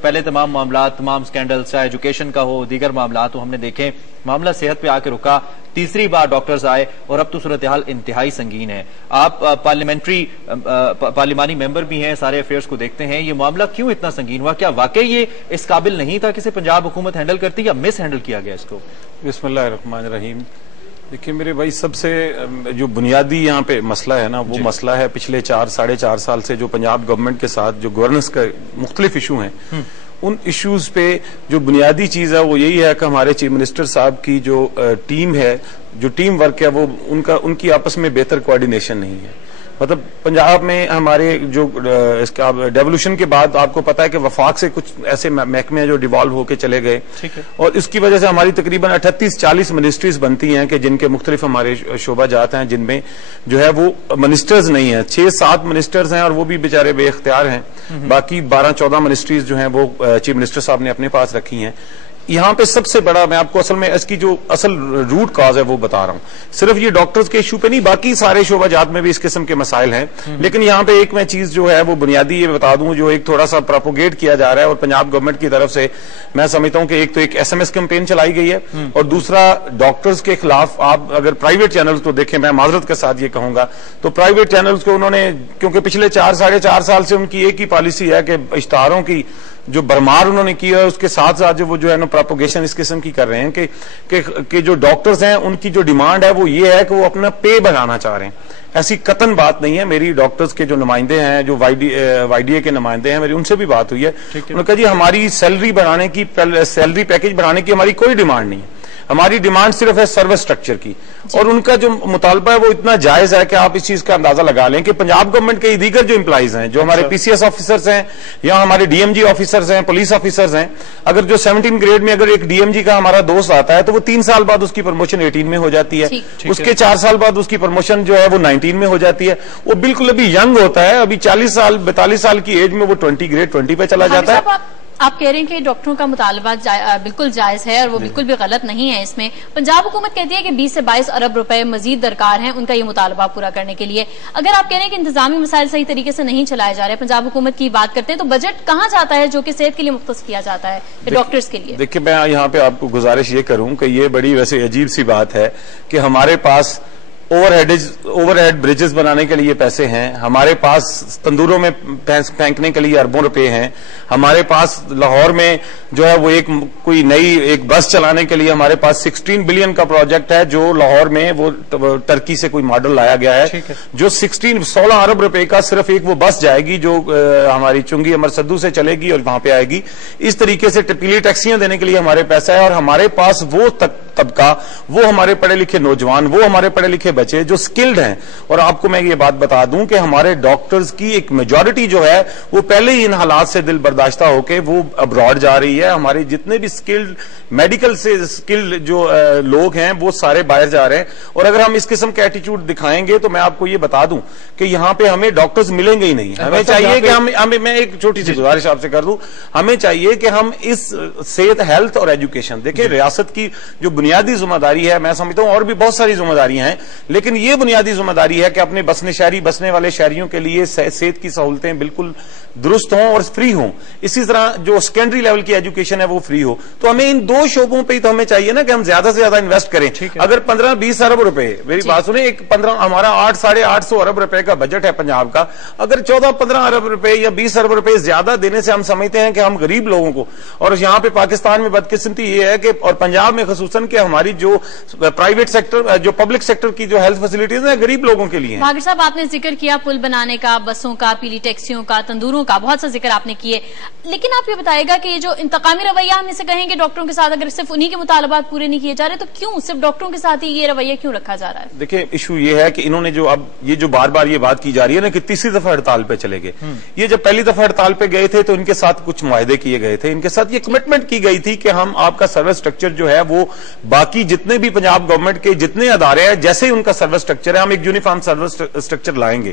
پہلے تمام معاملات، تمام سکینڈل چاہے ایجوکیشن کا ہو، دیگر معاملات ہو، ہم نے دیکھیں معاملہ صحت پہ آ کے رکا، تیسری بار ڈاکٹرز آئے اور اب تو صورتحال انتہائی سنگین ہے۔ آپ پارلیمانی ممبر بھی ہیں، سارے افیئرز کو دیکھتے ہیں، یہ معاملہ کیوں اتنا سنگین ہوا؟ کیا واقعی یہ اس قابل نہیں تھا کہ پنجاب حکومت ہینڈل کرتی یا مس ہینڈل کیا گیا اس کو؟ بسم اللہ الرحمن الرحیم۔ دیکھیں میرے بھائی، سب سے جو بنیادی یہاں پہ مسئلہ ہے نا، وہ مسئلہ ہے پچھلے 4-4.5 سال سے جو پنجاب گورنمنٹ کے ساتھ جو گورننس کا مختلف ایشو ہیں، ان ایشوز پہ جو بنیادی چیز ہے وہ یہی ہے کہ ہمارے چیف منسٹر صاحب کی جو ٹیم ہے، جو ٹیم ورک ہے، وہ ان کی آپس میں بہتر کوآرڈینیشن نہیں ہے۔ مطلب پنجاب میں ہمارے جو اس کا ڈیولوشن کے بعد آپ کو پتا ہے کہ وفاق سے کچھ ایسے محکمے ہیں جو ڈیوالو ہو کے چلے گئے، اور اس کی وجہ سے ہماری تقریباً 38-40 منسٹریز بنتی ہیں کہ جن کے مختلف ہمارے شعبہ جات ہیں، جن میں جو ہے وہ منسٹرز نہیں ہیں۔ 6-7 منسٹرز ہیں اور وہ بھی بیچارے بے اختیار ہیں، باقی 12-14 منسٹریز جو ہیں وہ چیف منسٹر صاحب نے اپنے پاس رکھی ہیں۔ یہاں پہ سب سے بڑا، میں آپ کو اصل میں اس کی جو اصل روٹ کاز ہے وہ بتا رہا ہوں، صرف یہ ڈاکٹرز کے ایشو پہ نہیں، باقی سارے شعبہ جات میں بھی اس قسم کے مسائل ہیں، لیکن یہاں پہ ایک میں چیز جو ہے وہ بنیادی یہ بتا دوں، جو ایک تھوڑا سا پراپوگیٹ کیا جا رہا ہے اور پنجاب گورنمنٹ کی طرف سے میں سمجھتا ہوں کہ ایک تو ایک SMS کیمپین چلائی گئی ہے، اور دوسرا ڈاکٹرز کے خلاف آپ اگر پرائیویٹ چینلز کو دیکھیں، میں معذرت کے ساتھ یہ کہوں گا، تو پرائیویٹ چینلز کو انہوں نے، کیونکہ پچھلے 4-4.5 سال سے ان کی ایک ہی پالیسی ہے کہ اشتہاروں کی جو برمار انہوں نے کی ہے، اس کے ساتھ ساتھ جو وہ جو ہے نا پراپوگیشن اس قسم کی کر رہے ہیں کہ جو ڈاکٹرز ہیں ان کی جو ڈیمانڈ ہے وہ یہ ہے کہ وہ اپنا پے بڑھانا چاہ رہے ہیں۔ ایسی قطعاً بات نہیں ہے۔ میری ڈاکٹرز کے جو نمائندے ہیں، جو وائی ڈی اے کے نمائندے ہیں، میری ان سے بھی بات ہوئی ہے، انہوں نے کہا جی ہماری سیلری بڑھانے کی، سیلری پیکج بڑھانے کی ہماری کوئی ڈیمانڈ نہیں ہے، ہماری ڈیمانڈ صرف ہے سروس سٹرکچر کی، اور ان کا جو مطالبہ ہے وہ اتنا جائز ہے کہ آپ اس چیز کا اندازہ لگا لیں کہ پنجاب گورنمنٹ کے دیگر جو امپلائیز ہیں، جو ہمارے PCS آفیسرز ہیں یا ہمارے DMG آفیسرز ہیں، پولیس آفیسرز ہیں، اگر جو 17 گریڈ میں اگر ایک DMG کا ہمارا دوست آتا ہے تو وہ 3 سال بعد اس کی پروموشن 18 میں ہو جاتی ہے، اس کے 4 سال بعد اس کی پروموشن جو ہے وہ 19 میں ہو جاتی ہے، وہ بالکل ابھی ینگ ہوتا ہے، ابھی 42 سال کی ایج میں وہ 20 گریڈ 20 پہ چلا جاتا ہے۔ آپ کہہ رہے ہیں کہ ڈاکٹروں کا مطالبہ بالکل جائز ہے اور وہ بالکل بھی غلط نہیں ہے۔ اس میں پنجاب حکومت کہتی ہے کہ 20 سے 22 ارب روپے مزید درکار ہیں ان کا یہ مطالبہ پورا کرنے کے لیے۔ اگر آپ کہہ رہے ہیں کہ انتظامی مسائل صحیح طریقے سے نہیں چلائے جا رہے، پنجاب حکومت کی بات کرتے ہیں، تو بجٹ کہاں جاتا ہے جو کہ صحت کے لیے مختص کیا جاتا ہے ڈاکٹرز کے لیے؟ دیکھیں، میں یہاں پہ آپ کو گزارش یہ کروں کہ یہ بڑی ویسے عجیب سی بات ہے کہ ہمارے پاس اوور ہیڈ بریجز بنانے کے لیے پیسے ہیں، ہمارے پاس تندوروں میں پھینکنے کے لیے اربوں روپے ہیں، ہمارے پاس لاہور میں جو ہے وہ کوئی نئی ایک بس چلانے کے لیے ہمارے پاس 16 بلین کا پروجیکٹ ہے، جو لاہور میں وہ ٹرکی سے کوئی ماڈل لایا گیا ہے، جو 16 ارب روپے کا صرف ایک وہ بس جائے گی جو ہماری چنگی امر سدو سے چلے گی اور وہاں پہ آئے گی۔ اس طریقے سے پیلی ٹیکسیاں دینے کے لیے ہمارے پیسہ ہے، اور ہمارے پاس وہ طبقہ، وہ ہمارے پڑھے لکھے نوجوان، وہ ہمارے پڑھے لکھے بچے جو سکلڈ ہیں، اور آپ کو میں یہ بات بتا دوں کہ ہمارے ڈاکٹرز کی ایک میجورٹی جو ہے وہ پہلے ہی ان حالات سے دل برداشتہ ہو کے وہ ابراڈ جا رہی ہے۔ ہمارے جتنے بھی سکلڈ، میڈیکل سے سکلڈ جو لوگ ہیں وہ سارے باہر جا رہے ہیں، اور اگر ہم اس قسم کا ایٹیٹیوڈ دکھائیں گے تو میں آپ کو یہ بتا دوں کہ یہاں پہ ہمیں ڈاکٹرز ملیں گے ہی نہیں۔ ہمیں چاہیے کہ میں ایک چھوٹی سی گزارش آپ سے کر دوں، ہمیں چاہیے کہ ہم اس صحت، ہیلتھ اور ایجوکیشن، دیکھیں ریاست کی جو بنیادی ذمہ داری ہے، میں سمجھتا ہوں اور بھی بہت ساری ذمہ داریاں ہیں، لیکن یہ بنیادی ذمہ داری ہے کہ اپنے بسنے والے شہریوں کے لیے صحت کی سہولتیں بالکل درست ہوں اور فری ہوں، اسی طرح جو سیکنڈری لیول کی ایجوکیشن ہے وہ فری ہو۔ تو ہمیں ان دو شعبوں پہ ہی تو ہمیں چاہیے نا کہ ہم زیادہ سے زیادہ انویسٹ کریں۔ اگر 15-20 ارب روپے، میری بات سنیں، ہمارا 800-850 ارب روپے کا بجٹ ہے پنجاب کا، اگر 14-15 ارب روپے یا 20 ارب روپے زیادہ دینے سے ہم سمجھتے ہیں کہ ہم غریب لوگوں کو، اور یہاں پہ پاکستان میں بدقسمتی یہ ہے کہ، اور پنجاب میں خصوصاً، کہ ہماری جو پرائیویٹ سیکٹر، جو پبلک سیکٹر کی جو ہیلتھ فیسلٹیز ہیں غریب لوگوں کے لیے ہیں۔ بھاگر صاحب، آپ نے ذکر کیا پل بنانے کا، بسوں کا، پیلی ٹیکسیوں کا، تندوروں کا، بہت سا ذکر آپ نے کیے، لیکن آپ یہ بتائے گا کہ یہ جو انتقامی رویہ ہم اسے کہیں کہ ڈاکٹروں کے ساتھ اگر صرف انہی کے مطالبات پورے نہیں کیے جا رہے تو کیوں صرف ڈاکٹروں کے ساتھ ہی یہ رویہ کیوں رکھا جا رہا ہے؟ دیکھیں، ایشو یہ ہے کہ انہوں نے جو اب یہ جو بار بار یہ بات کی جا رہی ہے نا کہ تیسری دفعہ ہڑتال پہ چلے گئے، یہ جب پہلی دفعہ ہڑتال پہ گئے تھے تو ان کے ساتھ کچھ معاہدے کیے گئے تھے، ان کے ساتھ یہ کمٹمنٹ کی گئی تھی کہ ہم آپ کا سروس سٹرکچر جو ہے وہ باقی جتنے بھی پنجاب گورنمنٹ کے جتنے ادارے ہیں جیسے ان کا سروس سٹرکچر ہے، ہم ایک یونیفارم سروس سٹرکچر لائیں گے۔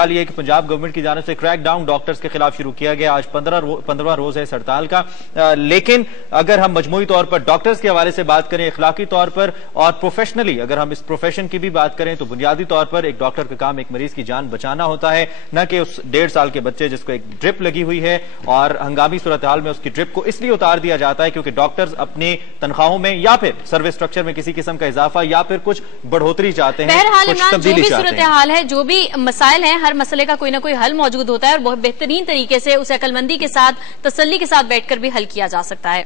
صورتحال یہ کہ پنجاب گورنمنٹ کی جانب سے کریک ڈاؤن ڈاکٹرز کے خلاف شروع کیا گیا. آج 15واں روز ہے اس ہڑتال کا. لیکن اگر ہم مجموعی طور پر ڈاکٹرز کے حوالے سے بات کریں, اخلاقی طور پر اور پروفیشنلی اگر ہم اس پروفیشن کی بھی بات کریں, تو بنیادی طور پر ایک ڈاکٹر کا کام ایک مریض کی جان بچانا ہوتا ہے, نہ کہ اس 1.5 سال کے بچے جس کو ایک ڈرپ لگی ہوئی ہے اور ہنگامی صورتحال میں اس کی ڈرپ کو اس لیے اتار دیا جاتا ہے کیونکہ ڈاکٹرز اپنی تنخواہوں میں یا پھر سروس سٹرکچر میں کسی قسم کا اضافہ یا پھر کچھ بڑھوتری چاہتے ہیں, کچھ تبدیلی چاہتے ہیں. صورتحال ہے, جو بھی مسائل ہیں, ہر مسئلے کا کوئی نہ کوئی حل موجود ہوتا ہے اور بہت بہترین طریقے سے اسے عقل مندی کے ساتھ, تسلی کے ساتھ بیٹھ کر بھی حل کیا جا سکتا ہے.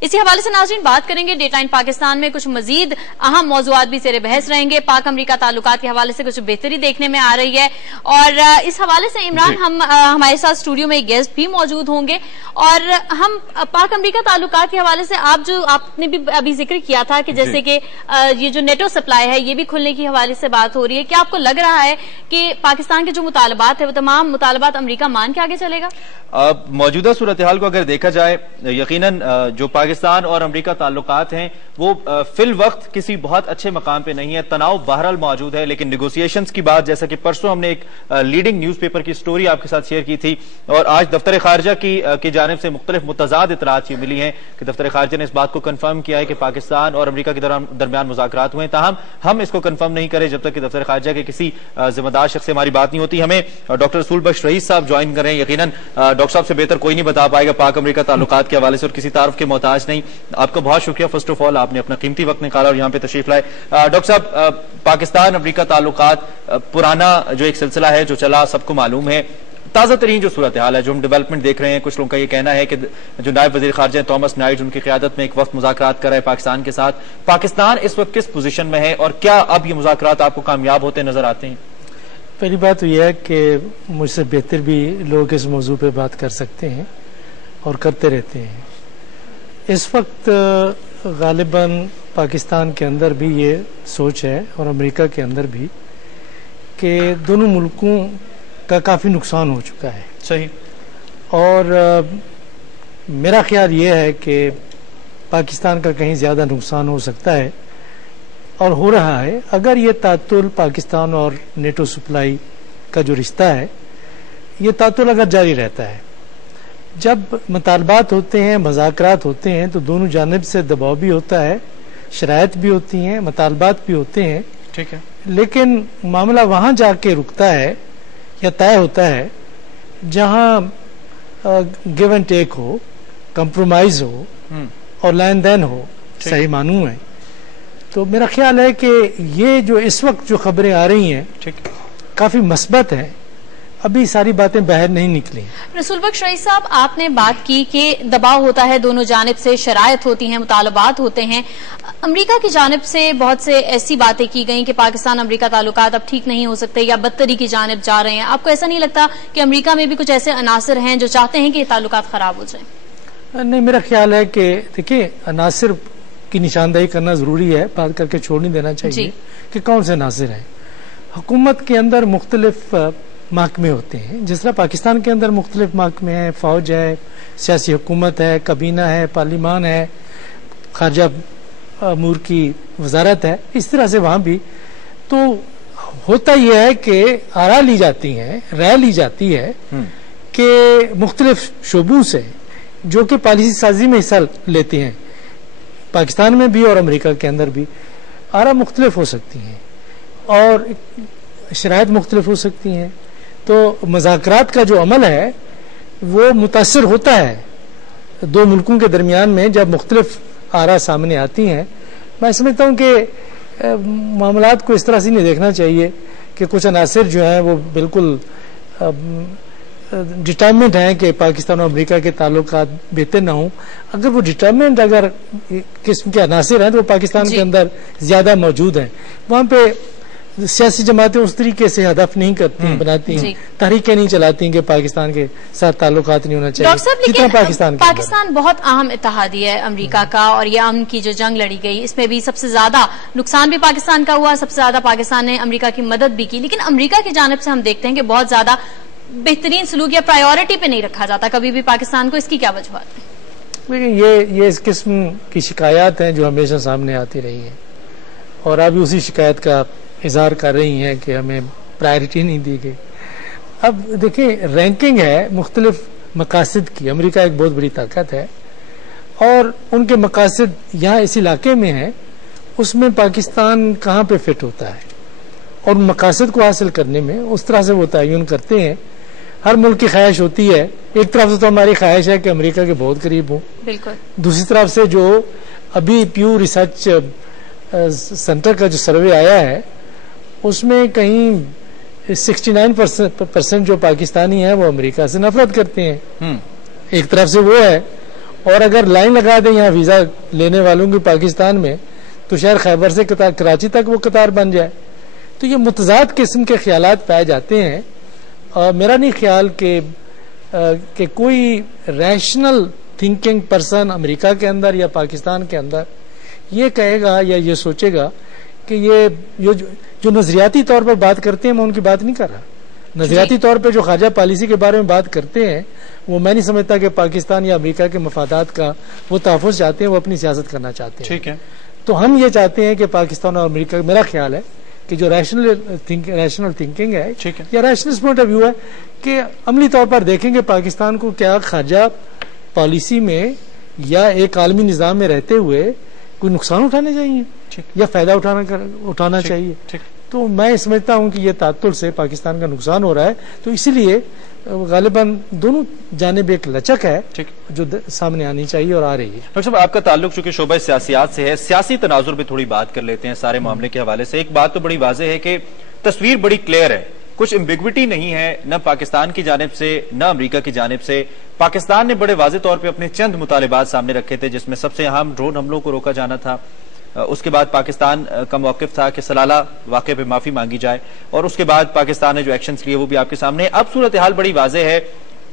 اسی حوالے سے ناظرین بات کریں گے ڈیٹ لائن پاکستان میں کچھ مزید اہم موضوعات بھی زیر بحث رہیں گے. پاک امریکہ تعلقات کے حوالے سے کچھ بہتری دیکھنے میں آ رہی ہے اور اس حوالے سے عمران ہمارے ساتھ اسٹوڈیو میں ایک گیسٹ بھی موجود ہوں گے اور ہم پاک امریکہ تعلقات کے حوالے سے آپ نے بھی ابھی ذکر کیا تھا کہ جیسے کہ یہ جو نیٹو سپلائی ہے یہ بھی کھلنے کے حوالے سے بات ہو رہی ہے. کیا آپ کو لگ رہا ہے کہ پاکستان کے جو مطالبات ہیں وہ تمام مطالبات امریکہ مان کے آگے چلے گا؟ موجودہ صورتحال کو اگر دیکھا جائے, یقیناً جو پاکستان اور امریکہ تعلقات ہیں وہ فی الوقت کسی بہت اچھے مقام پہ نہیں ہے. تناؤ بہرحال موجود ہے, لیکن نیگوسیشنز کی بات, جیسا کہ پرسوں ہم نے ایک لیڈنگ نیوز پیپر کی سٹوری آپ کے ساتھ شیئر کی تھی اور آج دفتر خارجہ کی جانب سے مختلف متضاد اطلاعات یہ ملی ہیں کہ دفتر خارجہ نے اس بات کو کنفرم کیا ہے کہ پاکستان اور امریکہ کے درمیان مذاکرات ہوئے. تاہم ہم اس کو کنفرم نہیں کرے جب تک کہ دفتر خارجہ کے کسی ذمہ دار شخص سے ہماری بات نہیں ہوتی. ہمیں ڈاکٹر رسول بخش رئیس صاحب جوائن کر رہے ہیں. یقیناً ڈاکٹر صاحب سے بہتر کوئی نہیں بتا پائے گا پاک امریکہ تعلقات کے حوالے سے اور کسی تعارف کے محتاج نہیں. آپ کا بہت شکریہ فرسٹ آف آل, آپ نے اپنا قیمتی وقت نکالا اور یہاں پہ تشریف لائے. ڈاکٹر صاحب, پاکستان امریکہ تعلقات پرانا جو ایک سلسلہ ہے جو چلا سب کو معلوم ہے. تازہ ترین جو صورتحال ہے جو ہم ڈیولپمنٹ دیکھ رہے ہیں, کچھ لوگوں کا یہ کہنا ہے کہ جو نائب وزیر خارجہ ہیں تومس نائٹ, ان کی قیادت میں ایک وقت مذاکرات کر رہا ہے پاکستان کے ساتھ. پاکستان اس وقت کس پوزیشن میں ہے اور کیا اب یہ مذاکرات آپ کو کامیاب ہوتے نظر آتے ہیں؟ پہلی بات تو یہ ہے کہ مجھ سے بہتر بھی لوگ اس موضوع پہ بات کر سکتے ہیں اور کرتے رہتے ہیں. اس وقت غالباً پاکستان کے اندر بھی یہ سوچ ہے اور امریکہ کے اندر بھی کہ دونوں ملکوں کا کافی نقصان ہو چکا ہے. صحیح. اور میرا خیال یہ ہے کہ پاکستان کا کہیں زیادہ نقصان ہو سکتا ہے اور ہو رہا ہے اگر یہ تعطل پاکستان اور نیٹو سپلائی کا جو رشتہ ہے یہ تعطل اگر جاری رہتا ہے. جب مطالبات ہوتے ہیں, مذاکرات ہوتے ہیں تو دونوں جانب سے دباؤ بھی ہوتا ہے, شرائط بھی ہوتی ہیں, مطالبات بھی ہوتے ہیں. ٹھیک ہے. لیکن معاملہ وہاں جا کے رکتا ہے یا طے ہوتا ہے جہاں گیو اینڈ ٹیک ہو, کمپرومائز ہو اور لین دین ہو, صحیح معنوں ہے. تو میرا خیال ہے کہ یہ جو اس وقت جو خبریں آ رہی ہیں کافی مثبت ہیں, ابھی ساری باتیں باہر نہیں نکلی. رسول بخش رئیس صاحب, آپ نے بات کی کہ دباؤ ہوتا ہے دونوں جانب سے, شرائط ہوتی ہیں, مطالبات ہوتے ہیں. امریکہ کی جانب سے بہت سے ایسی باتیں کی گئیں کہ پاکستان امریکہ تعلقات اب ٹھیک نہیں ہو سکتے یا بدتری کی جانب جا رہے ہیں. آپ کو ایسا نہیں لگتا کہ امریکہ میں بھی کچھ ایسے عناصر ہیں جو چاہتے ہیں کہ یہ تعلقات خراب ہو جائیں؟ نہیں, میرا خیال ہے کہ دیکھیں عناصر کی نشاندہی کرنا ضروری ہے, بات کر کے چھوڑ نہیں دینا چاہیے کہ کون سے عناصر ہیں. حکومت کے اندر مختلف محکمے ہوتے ہیں, جس طرح پاکستان کے اندر مختلف محکمے ہیں, فوج ہے, سیاسی حکومت ہے, کابینہ ہے, پارلیمان ہے, خارجہ امور کی وزارت ہے, اس طرح سے وہاں بھی. تو ہوتا یہ ہے کہ آرا لی جاتی ہیں, رائے لی جاتی ہے کہ مختلف شعبوں سے جو کہ پالیسی سازی میں حصہ لیتے ہیں, پاکستان میں بھی اور امریکہ کے اندر بھی آرا مختلف ہو سکتی ہیں اور شرائط مختلف ہو سکتی ہیں. تو مذاکرات کا جو عمل ہے وہ متاثر ہوتا ہے دو ملکوں کے درمیان میں جب مختلف آرا سامنے آتی ہیں. میں سمجھتا ہوں کہ معاملات کو اس طرح سے نہیں دیکھنا چاہیے کہ کچھ عناصر جو ہیں وہ بالکل ڈٹرمنٹ ہیں کہ پاکستان اور امریکہ کے تعلقات بہتر نہ ہوں. اگر وہ ڈٹرمنٹ اگر قسم کے عناصر ہیں تو وہ پاکستان کے اندر زیادہ موجود ہیں. وہاں پہ سیاسی جماعتیں اس طریقے سے ہدف نہیں کرتی ہیں, بناتی ہیں, تحریکیں نہیں چلاتی ہیں کہ پاکستان کے ساتھ تعلقات نہیں ہونا چاہیے جتنا پاکستان بہت اہم اتحادی ہے امریکہ کا, اور یہ امن کی جو جنگ لڑی گئی اس میں بھی سب سے زیادہ نقصان بھی پاکستان کا ہوا, سب سے زیادہ پاکستان نے امریکہ کی مدد بھی کی. لیکن امریکہ کی جانب سے ہم دیکھتے ہیں کہ بہت زیادہ بہترین سلوک یا پرائیورٹی پہ نہیں رکھا جاتا کبھی بھی پاکستان کو. اس کی کیا وجوہات ہیں؟ یہ اس قسم کی شکایات ہیں جو ہمیشہ سامنے آتی رہی ہیں اور ابھی اسی شکایت کا اظہار کر رہی ہیں کہ ہمیں پرائیورٹی نہیں دی گئی. اب دیکھیں رینکنگ ہے مختلف مقاصد کی. امریکہ ایک بہت بڑی طاقت ہے اور ان کے مقاصد یہاں اس علاقے میں ہیں, اس میں پاکستان کہاں پہ فٹ ہوتا ہے اور مقاصد کو حاصل کرنے میں اس طرح سے وہ تعین کرتے ہیں. ہر ملک کی خواہش ہوتی ہے, ایک طرف سے تو ہماری خواہش ہے کہ امریکہ کے بہت قریب ہوں, بالکل, دوسری طرف سے جو ابھی پیو ریسرچ سینٹر کا جو سروے آیا ہے اس میں کہیں 69% جو پاکستانی ہیں وہ امریکہ سے نفرت کرتے ہیں. ایک طرف سے وہ ہے, اور اگر لائن لگا دیں یہاں ویزا لینے والوں کی پاکستان میں تو شہر خیبر سے کراچی تک وہ قطار بن جائے. تو یہ متضاد قسم کے خیالات پائے جاتے ہیں. میرا نہیں خیال کہ کوئی ریشنل تھنکنگ پرسن امریکہ کے اندر یا پاکستان کے اندر یہ کہے گا یا یہ سوچے گا کہ یہ جو نظریاتی طور پر بات کرتے ہیں, میں ان کی بات نہیں کر رہا, نظریاتی طور پہ جو خارجہ پالیسی کے بارے میں بات کرتے ہیں وہ میں نہیں سمجھتا کہ پاکستان یا امریکہ کے مفادات کا وہ تحفظ چاہتے ہیں, وہ اپنی سیاست کرنا چاہتے ہیں. ٹھیک ہے, تو ہم یہ چاہتے ہیں کہ پاکستان اور امریکہ, میرا خیال ہے کہ جو ریشنل تھنکنگ ہے یا ریشنل پوائنٹ آف ویو ہے کہ عملی طور پر دیکھیں گے پاکستان کو کیا خارجہ پالیسی میں یا ایک عالمی نظام میں رہتے ہوئے کوئی نقصان اٹھانے چاہیے یا فائدہ اٹھانا چاہیے. تو میں سمجھتا ہوں کہ یہ تعطل سے پاکستان کا نقصان ہو رہا ہے, تو اسی لیے غالباً دونوں جانب ایک لچک ہے جو سامنے آنی چاہیے اور آ رہی ہے. ڈاکٹر صاحب, آپ کا تعلق چونکہ شعبہ سیاسیات سے ہے, سیاسی تناظر پہ تھوڑی بات کر لیتے ہیں سارے معاملے کے حوالے سے. ایک بات تو بڑی واضح ہے کہ تصویر بڑی کلیئر ہے, کچھ امبیگوٹی نہیں ہے نہ پاکستان کی جانب سے نہ امریکہ کی جانب سے. پاکستان نے بڑے واضح طور پہ اپنے چند مطالبات سامنے رکھے تھے جس میں سب سے اہم ڈرون حملوں کو روکا جانا تھا. اس کے بعد پاکستان کا موقف تھا کہ سلالہ واقعے پہ معافی مانگی جائے, اور اس کے بعد پاکستان نے جو ایکشنز لیے وہ بھی آپ کے سامنے. اب صورتحال بڑی واضح ہے,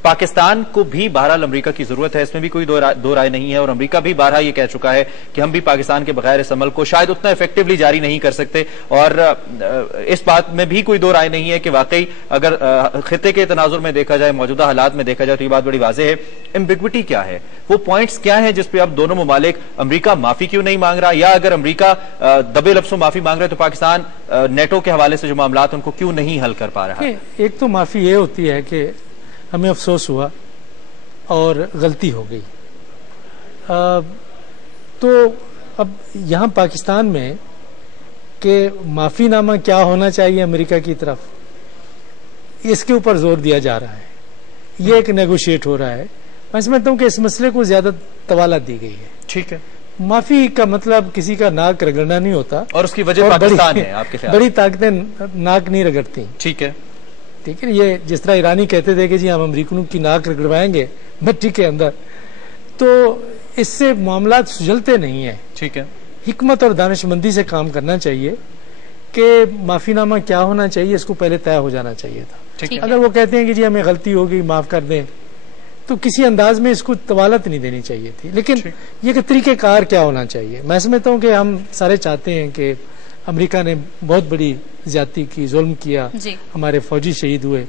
پاکستان کو بھی بہرحال امریکہ کی ضرورت ہے, اس میں بھی کوئی دو رائے نہیں ہے, اور امریکہ بھی بارہا یہ کہہ چکا ہے کہ ہم بھی پاکستان کے بغیر اس عمل کو شاید اتنا افیکٹولی جاری نہیں کر سکتے. اور اس بات میں بھی کوئی دو رائے نہیں ہے کہ واقعی اگر خطے کے تناظر میں دیکھا جائے, موجودہ حالات میں دیکھا جائے, تو یہ بات بڑی واضح ہے. ایمبیگوٹی کیا ہے, وہ پوائنٹس کیا ہیں جس پہ اب دونوں ممالک, امریکہ معافی کیوں نہیں مانگ رہا, یا اگر امریکہ دبے لفظوں معافی مانگ رہا ہے تو پاکستان نیٹو کے حوالے سے جو معاملات ان کو کیوں نہیں حل کر پا رہا ہے؟ ایک تو معافی یہ ہوتی ہے کہ ہمیں افسوس ہوا اور غلطی ہو گئی, تو اب یہاں پاکستان میں کہ معافی نامہ کیا ہونا چاہیے امریکہ کی طرف, اس کے اوپر زور دیا جا رہا ہے, یہ ایک نیگوشیٹ ہو رہا ہے. میں سمجھتا ہوں کہ اس مسئلے کو زیادہ طوالت دی گئی ہے. ٹھیک ہے, معافی کا مطلب کسی کا ناک رگڑنا نہیں ہوتا, اور اس کی وجہ پاکستان ہے آپ کے خیال؟ بڑی طاقتیں ناک نہیں رگڑتی. ٹھیک ہے, ٹھیک ہے, یہ جس طرح ایرانی کہتے تھے کہ جی ہم امریکنوں کی ناک رگڑوائیں گے مٹی کے اندر, تو اس سے معاملات سجلتے نہیں ہیں. ٹھیک ہے, حکمت اور دانش مندی سے کام کرنا چاہیے کہ معافی نامہ کیا ہونا چاہیے, اس کو پہلے طے ہو جانا چاہیے تھا. اگر وہ کہتے ہیں کہ جی ہمیں غلطی ہوگی معاف کر دیں, تو کسی انداز میں اس کو طوالت نہیں دینی چاہیے تھی. لیکن یہ کہ طریقہ کار کیا ہونا چاہیے, میں سمجھتا ہوں کہ ہم سارے چاہتے ہیں کہ امریکہ نے بہت بڑی زیادتی کی, ظلم کیا, ہمارے فوجی شہید ہوئے,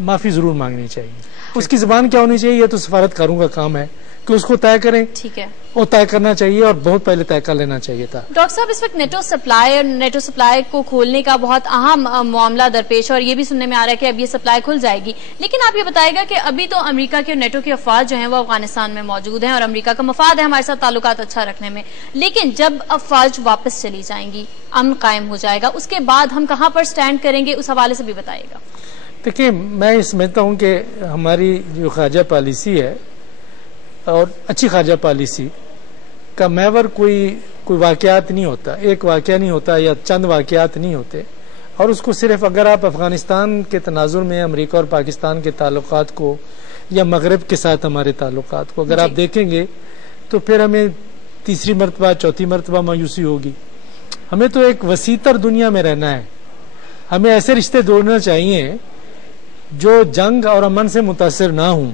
معافی ضرور مانگنی چاہیے. اس کی زبان کیا ہونی چاہیے, یہ تو سفارتکاروں کا کام ہے کہ اس کو طے کریں. ٹھیک ہے, وہ طے کرنا چاہیے اور بہت پہلے طے کر لینا چاہیے تھا. ڈاکٹر صاحب, اس وقت نیٹو سپلائی کو کھولنے کا بہت اہم معاملہ درپیش ہے, اور یہ بھی سننے میں آ رہا ہے کہ اب یہ سپلائی کھل جائے گی. لیکن آپ یہ بتائے گا کہ ابھی تو امریکہ کے اور نیٹو کے افواج جو ہیں وہ افغانستان میں موجود ہیں, اور امریکہ کا مفاد ہے ہمارے ساتھ تعلقات اچھا رکھنے میں. لیکن جب افواج واپس چلی جائیں گی, امن قائم ہو جائے گا, اس کے بعد ہم کہاں پر سٹینڈ کریں گے, اس حوالے سے بھی بتائیے گا. دیکھیں, میں سمجھتا ہوں کہ ہماری جو خارجہ پالیسی ہے اور اچھی خارجہ پالیسی کا محور کوئی واقعات نہیں ہوتا, ایک واقعہ نہیں ہوتا یا چند واقعات نہیں ہوتے. اور اس کو صرف اگر آپ افغانستان کے تناظر میں امریکہ اور پاکستان کے تعلقات کو یا مغرب کے ساتھ ہمارے تعلقات کو اگر آپ دیکھیں گے تو پھر ہمیں تیسری مرتبہ چوتھی مرتبہ مایوسی ہوگی. ہمیں تو ایک وسیع تر دنیا میں رہنا ہے, ہمیں ایسے رشتے جوڑنا چاہیے جو جنگ اور امن سے متاثر نہ ہوں.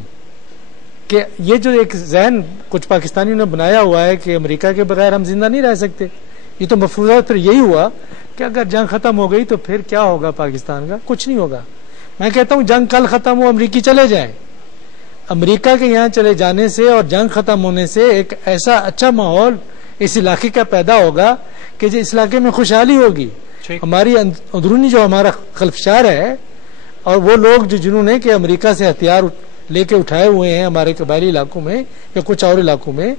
کہ یہ جو ایک ذہن کچھ پاکستانیوں نے بنایا ہوا ہے کہ امریکہ کے بغیر ہم زندہ نہیں رہ سکتے, یہ تو مفروضہ پھر یہی ہوا کہ اگر جنگ ختم ہو گئی تو پھر کیا ہوگا پاکستان کا, کچھ نہیں ہوگا. میں کہتا ہوں جنگ کل ختم ہو, امریکی چلے جائیں. امریکہ کے یہاں چلے جانے سے اور جنگ ختم ہونے سے ایک ایسا اچھا ماحول اس علاقے کا پیدا ہوگا کہ اس علاقے میں خوشحالی ہوگی. ہماری اندرونی جو ہمارا خلفشار ہے اور وہ لوگ جنہوں نے کہ امریکہ سے ہتھیار لے کے اٹھائے ہوئے ہیں ہمارے قبائلی علاقوں میں یا کچھ اور علاقوں میں،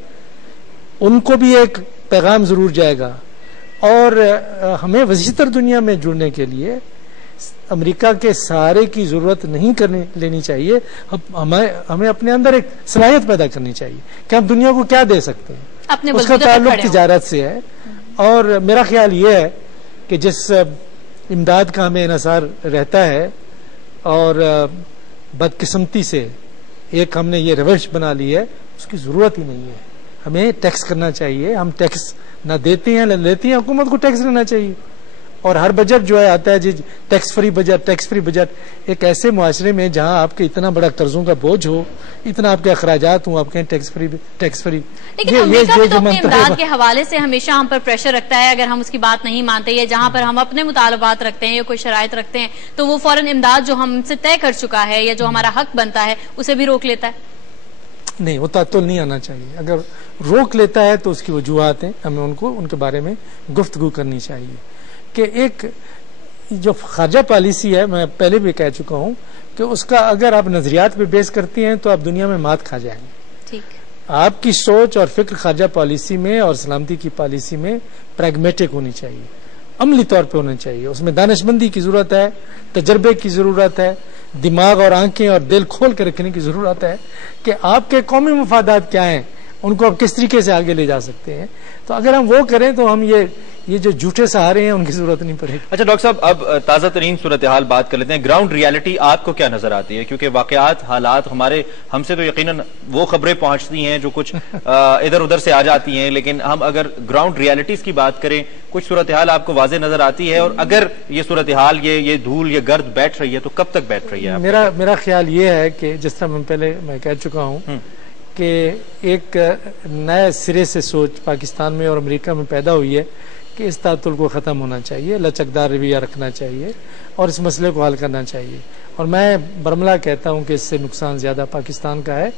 ان کو بھی ایک پیغام ضرور جائے گا. اور ہمیں وسیع دنیا میں جڑنے کے لیے امریکہ کے سہارے کی ضرورت نہیں لینی چاہیے. ہمیں اپنے اندر ایک صلاحیت پیدا کرنی چاہیے کہ ہم دنیا کو کیا دے سکتے ہیں. اس کا تعلق تجارت سے ہے. اور میرا خیال یہ ہے کہ جس امداد کا ہمیں انحصار رہتا ہے اور بدقسمتی سے ایک ہم نے یہ روش بنا لی ہے، اس کی ضرورت ہی نہیں ہے. ہمیں ٹیکس کرنا چاہیے. ہم ٹیکس نہ دیتے ہیں نہ لیتے ہیں. حکومت کو ٹیکس لینا چاہیے. اور ہر بجٹ جو ہے آتا ہے جی ٹیکس فری بجٹ. ایک ایسے معاشرے میں جہاں آپ کے اتنا بڑا قرضوں کا بوجھ ہو، اتنا آپ کے اخراجات ہوں، آپ کہیں ٹیکس فری. لیکن امریکہ بھی تو اپنے امداد کے حوالے سے ہمیشہ ہم پر پریشر رکھتا ہے. اگر ہم اس کی بات نہیں مانتے یا جہاں پر ہم اپنے مطالبات رکھتے ہیں یا کوئی شرائط رکھتے ہیں تو وہ فوراً امداد جو ہم سے طے کر چکا ہے یا جو ہمارا حق بنتا ہے اسے بھی روک لیتا ہے. نہیں، وہ تعطل نہیں آنا چاہیے. اگر روک لیتا ہے تو اس کی وجوہات ہیں، ہمیں ان کے بارے میں گفتگو کرنی چاہیے. کہ ایک جو خارجہ پالیسی ہے، میں پہلے بھی کہہ چکا ہوں کہ اس کا اگر آپ نظریات پہ بیس کرتی ہیں تو آپ دنیا میں مات کھا جائیں گے. آپ کی سوچ اور فکر خارجہ پالیسی میں اور سلامتی کی پالیسی میں پریگمیٹک ہونی چاہیے، عملی طور پہ ہونا چاہیے. اس میں دانش مندی کی ضرورت ہے، تجربے کی ضرورت ہے، دماغ اور آنکھیں اور دل کھول کے رکھنے کی ضرورت ہے کہ آپ کے قومی مفادات کیا ہیں، ان کو آپ کس طریقے سے آگے لے جا سکتے ہیں. تو اگر ہم وہ کریں تو ہم یہ جو جھوٹے سہارے ہیں ان کی ضرورت نہیں پڑے گی. اچھا ڈاکٹر صاحب، اب تازہ ترین صورتحال بات کر لیتے ہیں. گراؤنڈ ریالٹی آپ کو کیا نظر آتی ہے؟ کیونکہ واقعات، حالات ہم سے تو یقیناً وہ خبریں پہنچتی ہیں جو کچھ ادھر ادھر سے آ جاتی ہیں، لیکن ہم اگر گراؤنڈ ریالٹیز کی بات کریں، کچھ صورتحال آپ کو واضح نظر آتی ہے؟ اور اگر یہ صورتحال یہ دھول یہ گرد بیٹھ رہی ہے تو کب تک بیٹھ رہی ہے؟ میرا خیال یہ ہے کہ جس طرح میں کہہ چکا ہوں کہ ایک نئے سرے سے سوچ پاکستان میں اور امریکہ میں پیدا ہوئی ہے کہ اس تعطل کو ختم ہونا چاہیے، لچکدار رویہ رکھنا چاہیے اور اس مسئلے کو حل کرنا چاہیے. اور میں برملا کہتا ہوں کہ اس سے نقصان زیادہ پاکستان کا ہے.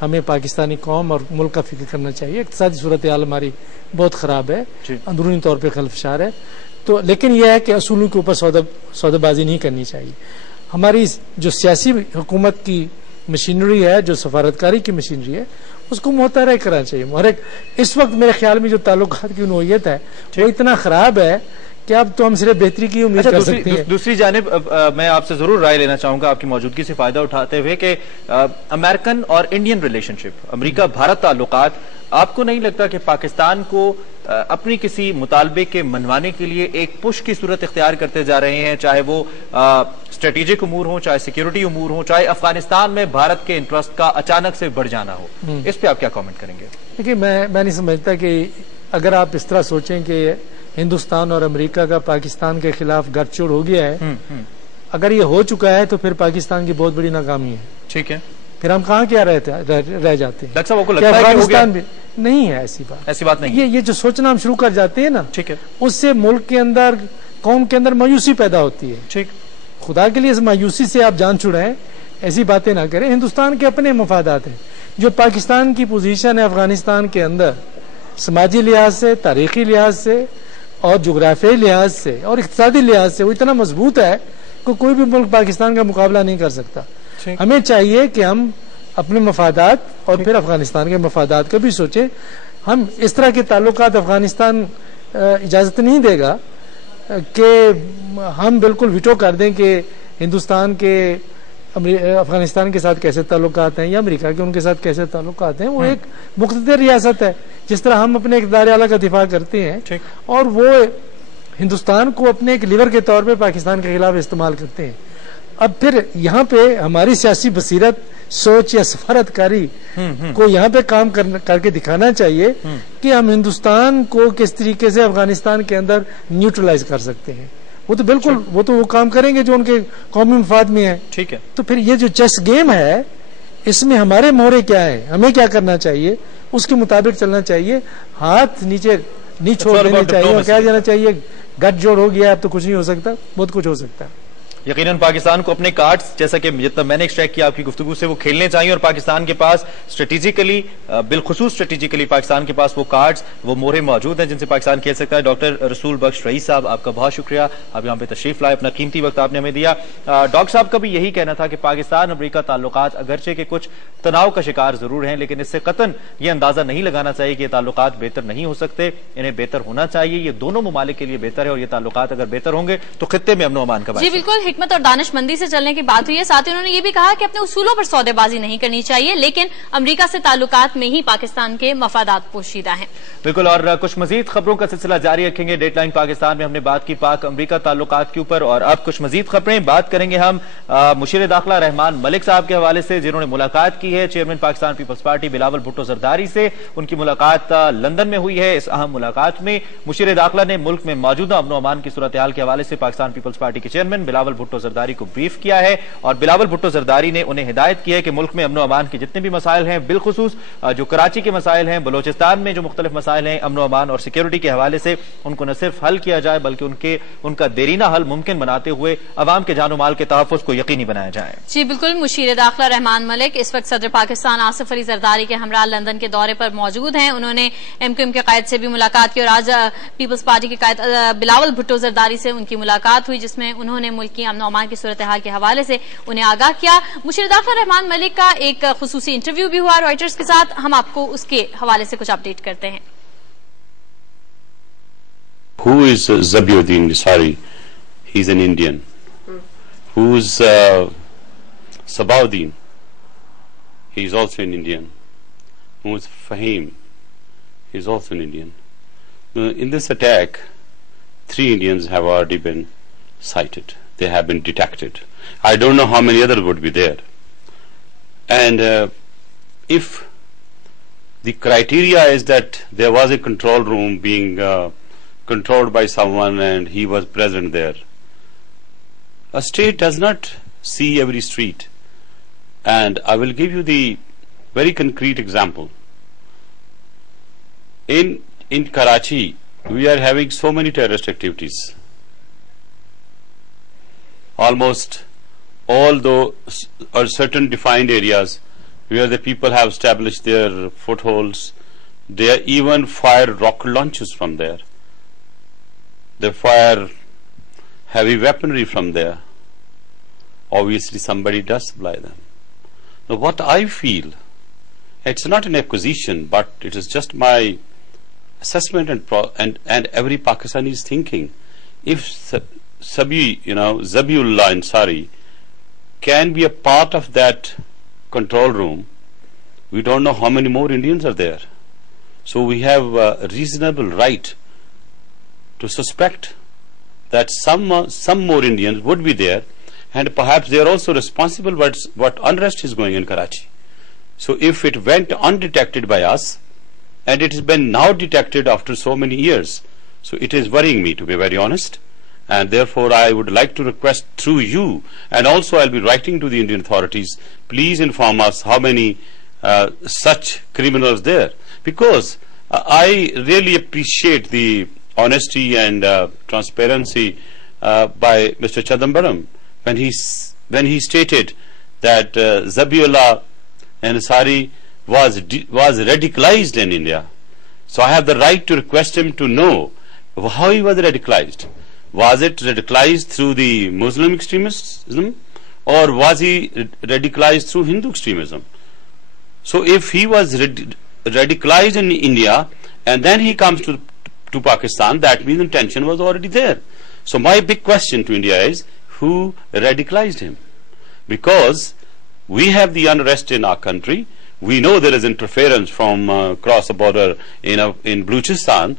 ہمیں پاکستانی قوم اور ملک کا فکر کرنا چاہیے. اقتصادی صورتحال ہماری بہت خراب ہے، اندرونی طور پہ خلفشار ہے. تو لیکن یہ ہے کہ اصولوں کے اوپر سودہ بازی نہیں کرنی چاہیے. ہماری جو سیاسی حکومت کی مشینری ہے، جو سفارتکاری کی مشینری ہے، اس کو محترم کرنا چاہیے. اس وقت میرے خیال میں جو تعلقات کی نوعیت ہے وہ اتنا خراب ہے کہ اب تو ہم صرف بہتری کی امید کر سکتے ہیں. دوسری جانب میں آپ سے ضرور رائے لینا چاہوں گا آپ کی موجودگی سے فائدہ اٹھاتے ہوئے کہ امریکن اور انڈین ریلیشن شپ، امریکہ بھارت تعلقات، آپ کو نہیں لگتا کہ پاکستان کو اپنی کسی مطالبے کے منوانے کے لیے ایک پش کی صورت اختیار کرتے جا رہے ہیں، چاہے وہ اسٹریٹجک امور ہوں، چاہے سیکیورٹی امور ہوں، چاہے افغانستان میں بھارت کے انٹرسٹ کا اچانک سے بڑھ جانا ہو؟ اس پہ آپ کیا کامنٹ کریں گے؟ دیکھیے، میں نہیں سمجھتا کہ اگر آپ اس طرح سوچیں کہ ہندوستان اور امریکہ کا پاکستان کے خلاف گٹھ جوڑ ہو گیا ہے، اگر یہ ہو چکا ہے تو پھر پاکستان کی بہت بڑی ناکامی ہے. ٹھیک ہے، پھر ہم کہاں کیا رہ جاتے ہیں؟ ڈاکٹر صاحب، آپ کو لگتا ہے کہ افغانستان بھی نہیں ہے؟ ایسی بات نہیں. یہ جو سوچنا ہم شروع کر جاتے ہیں نا، ٹھیک ہے، اس سے ملک کے اندر، قوم کے اندر مایوسی پیدا ہوتی ہے. ٹھیک، خدا کے لیے اس مایوسی سے آپ جان چھڑائیں، ایسی باتیں نہ کریں. ہندوستان کے اپنے مفادات ہیں. جو پاکستان کی پوزیشن ہے افغانستان کے اندر، سماجی لحاظ سے، تاریخی لحاظ سے اور جغرافیائی لحاظ سے اور اقتصادی لحاظ سے وہ اتنا مضبوط ہے کہ کوئی بھی ملک پاکستان کا مقابلہ نہیں کر سکتا. ہمیں چاہیے کہ ہم اپنے مفادات اور پھر افغانستان کے مفادات کا بھی سوچیں. ہم اس طرح کے تعلقات افغانستان اجازت نہیں دے گا کہ ہم بالکل ویٹو کر دیں کہ ہندوستان کے افغانستان کے ساتھ کیسے تعلقات ہیں یا امریکہ کے ان کے ساتھ کیسے تعلقات ہیں. وہ ایک مقتدر ریاست ہے، جس طرح ہم اپنے اقتدار اعلیٰ کا دفاع کرتے ہیں اور وہ ہندوستان کو اپنے ایک لیور کے طور پہ پاکستان کے خلاف استعمال کرتے ہیں. اب پھر یہاں پہ ہماری سیاسی بصیرت، سوچ یا سفارتکاری کو یہاں پہ کام کر کے دکھانا چاہیے کہ ہم ہندوستان کو کس طریقے سے افغانستان کے اندر نیوٹرلائز کر سکتے ہیں. وہ تو بالکل وہ کام کریں گے جو ان کے قومی مفاد میں ہے. ٹھیک ہے. تو پھر یہ جو چیس گیم ہے، اس میں ہمارے مہرے کیا ہیں، ہمیں کیا کرنا چاہیے، اس کے مطابق چلنا چاہیے. ہاتھ نیچے نہیں چھوڑ دینا چاہیے اور کہا جانا چاہیے گٹھ جوڑ ہو گیا اب تو کچھ نہیں ہو سکتا. بہت کچھ ہو سکتا ہے. یقیناً پاکستان کو اپنے کارڈز جیسا کہ جتنا میں نے ایکسٹریکٹ کیا آپ کی گفتگو سے وہ کھیلنے چاہیے اور پاکستان کے پاس اسٹریٹجیکلی بالخصوص اسٹریٹجیکلی پاکستان کے پاس وہ کارڈز وہ مورے موجود ہیں جن سے پاکستان کھیل سکتا ہے. ڈاکٹر رسول بخش رئیس صاحب آپ کا بہت شکریہ, آپ یہاں پہ تشریف لائے, اپنا قیمتی وقت آپ نے ہمیں دیا. ڈاکٹر صاحب کا بھی یہی کہنا تھا کہ پاکستان امریکہ تعلقات اگرچہ کہ کچھ تناؤ کا شکار ضرور ہیں لیکن اس سے قطعاً یہ اندازہ نہیں لگانا چاہیے کہ یہ تعلقات بہتر نہیں ہو سکتے, انہیں بہتر ہونا چاہیے. یہ دونوں ممالک کے لیے بہتر ہے اور یہ تعلقات اگر بہتر ہوں گے تو خطے میں امن و امان کا باعث. جی بالکل, حکمت اور دانش مندی سے چلنے کی بات ہوئی ہے. ساتھ ہی انہوں نے یہ بھی کہا کہ اپنے اصولوں پر سودے بازی نہیں کرنی چاہیے لیکن امریکہ سے تعلقات میں ہی پاکستان کے مفادات پوشیدہ ہیں. بالکل, اور کچھ مزید خبروں کا سلسلہ جاری رکھیں گے. ڈیڈ لائن پاکستان میں ہم نے بات کی پاک امریکہ تعلقات کے اوپر اور اب کچھ مزید خبریں. بات کریں گے ہم مشیر داخلہ رحمان ملک صاحب کے حوالے سے جنہوں نے ملاقات کی ہے چیئرمین پاکستان پیپلز پارٹی بلاول بھٹو زرداری سے. ان کی ملاقات لندن میں ہوئی ہے. اس اہم ملاقات میں مشیر داخلہ نے ملک میں موجودہ امن و امان کی صورتحال کے حوالے سے پاکستان پیپلز پارٹی کے چیئرمین بلاول بھٹو زرداری کو بریف کیا ہے اور بلاول بھٹو زرداری نے انہیں ہدایت کی ہے کہ ملک میں امن و امان کے جتنے بھی مسائل ہیں بالخصوص جو کراچی کے مسائل ہیں, بلوچستان میں جو مختلف مسائل ہیں امن و امان اور سیکیورٹی کے حوالے سے ان کو نہ صرف حل کیا جائے بلکہ ان کا دیرینہ حل ممکن بناتے ہوئے عوام کے جان و مال کے تحفظ کو یقینی بنایا جائے. جی بالکل, مشیر داخلہ رحمان ملک اس وقت صدر پاکستان آصف علی زرداری کے ہمراہ لندن کے دورے پر موجود ہیں. انہوں نے ایم کیو ایم کے قائد سے بھی ملاقات کی اور آج پیپلز پارٹی کے قائد بلاول بھٹو زرداری سے ان کی ملاقات ہوئی جس میں انہوں نے ملک کی امن و امان کی صورتحال کے حوالے سے انہیں آگاہ کیا. مشیر داخلہ رحمان ملک کا ایک خصوصی انٹرویو بھی ہوا رائٹرز کے ساتھ, ہم آپ کو اس کے حوالے سے کچھ اپڈیٹ کرتے ہیں. Who is Zabiuddin Nisari? He's an Indian. Who's Sabauddin? He's also an Indian. Who's Fahim? He's also an Indian. In this attack, 3 Indians have already been cited. They have been detected. I don't know how many others would be there. And if the criteria is that there was a control room being controlled by someone and he was present there, a state does not see every street. And I will give you the very concrete example. In Karachi, we are having so many terrorist activities. Almost all those are certain defined areas where the people have established their footholds. They even fire rocket launchers from there. They fire heavy weaponry from there. Obviously somebody does supply them. Now what I feel, it's not an acquisition, but it is just my assessment and every Pakistani is thinking, if Zabiullah Ansari can be a part of that control room, we don't know how many more Indians are there. So we have a reasonable right to suspect that some more Indians would be there, and perhaps they are also responsible what unrest is going in Karachi. So if it went undetected by us, and it has been now detected after so many years, so it is worrying me, to be very honest. And therefore I would like to request through you, and also I'll be writing to the Indian authorities, please inform us how many such criminals there, because I really appreciate the honesty and transparency by Mr. Chidambaram when he stated that Zabiullah Ansari was radicalized in India. So I have the right to request him to know how he was radicalized. Was it radicalized through the Muslim extremism, or was he radicalized through Hindu extremism? So if he was radicalized in India and then he comes to Pakistan, that means intention was already there. So my big question to India is, who radicalized him? Because we have the unrest in our country. We know there is interference from across the border in Balochistan.